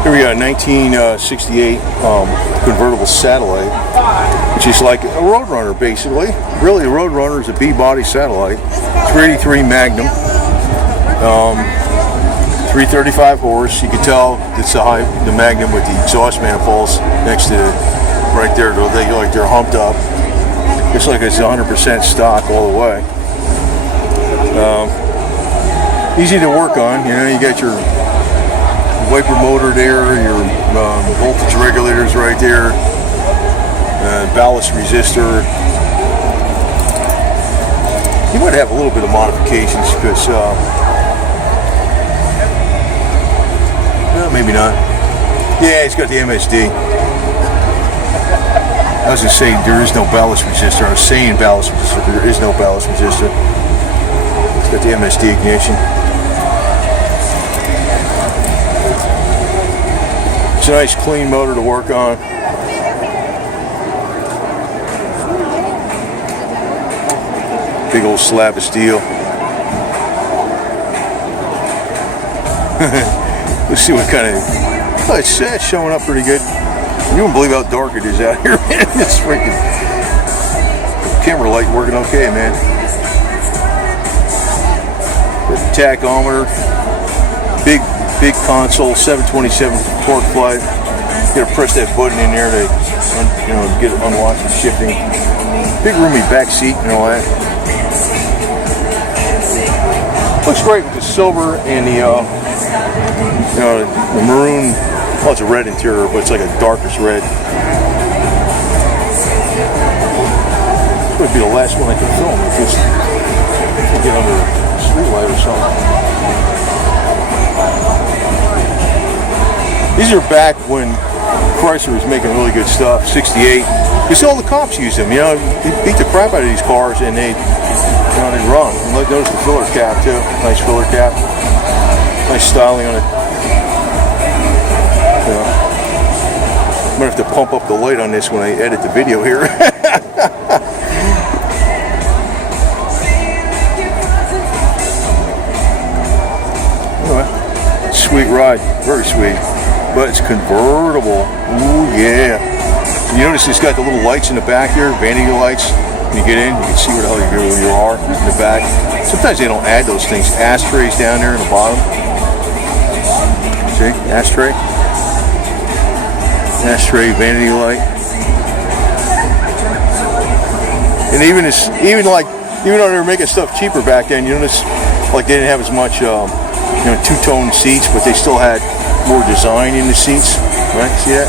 Here we got a 1968 convertible satellite, which is like a Roadrunner basically. Really, a Roadrunner is a B-body satellite. 383 Magnum, 335 horse. You can tell it's the Magnum with the exhaust manifolds next to it, right there. They like they're humped up. It's like it's 100% stock all the way. Easy to work on. You know, you got your wiper motor there, your voltage regulators right there, ballast resistor. You might have a little bit of modifications because, no, maybe not. Yeah, it's got the MSD. I was going to say there is no ballast resistor. I was saying ballast resistor, but there is no ballast resistor. It's got the MSD ignition. It's a nice clean motor to work on. Big old slab of steel. Let's see what kind of... Oh, it's showing up pretty good. You won't believe how dark it is out here, man. It's freaking... Camera light working okay, man. The tachometer. Big console, 727 torque flight. You gotta press that button in there to, get it unlocked and shifting. Big roomy back seat and all that. Looks great with the silver and the maroon. Well, it's a red interior, but it's like a darkest red. This would be the last one I could film. Just get under a street light or something. These are back when Chrysler was making really good stuff, 68. Because all the cops use them, they beat the crap out of these cars and they run. And notice the filler cap too, nice filler cap. Nice styling on it. I'm gonna have to pump up the light on this when I edit the video here. Anyway, sweet ride, very sweet. But it's convertible. Ooh, yeah. You notice it's got the little lights in the back here, vanity lights. When you get in, you can see where the hell you are in the back. Sometimes they don't add those things. Ashtrays down there in the bottom. See? Ashtray. Ashtray, vanity light. And even though they were making stuff cheaper back then, you notice like they didn't have as much two-tone seats, but they still had more design in the seats, right? See that?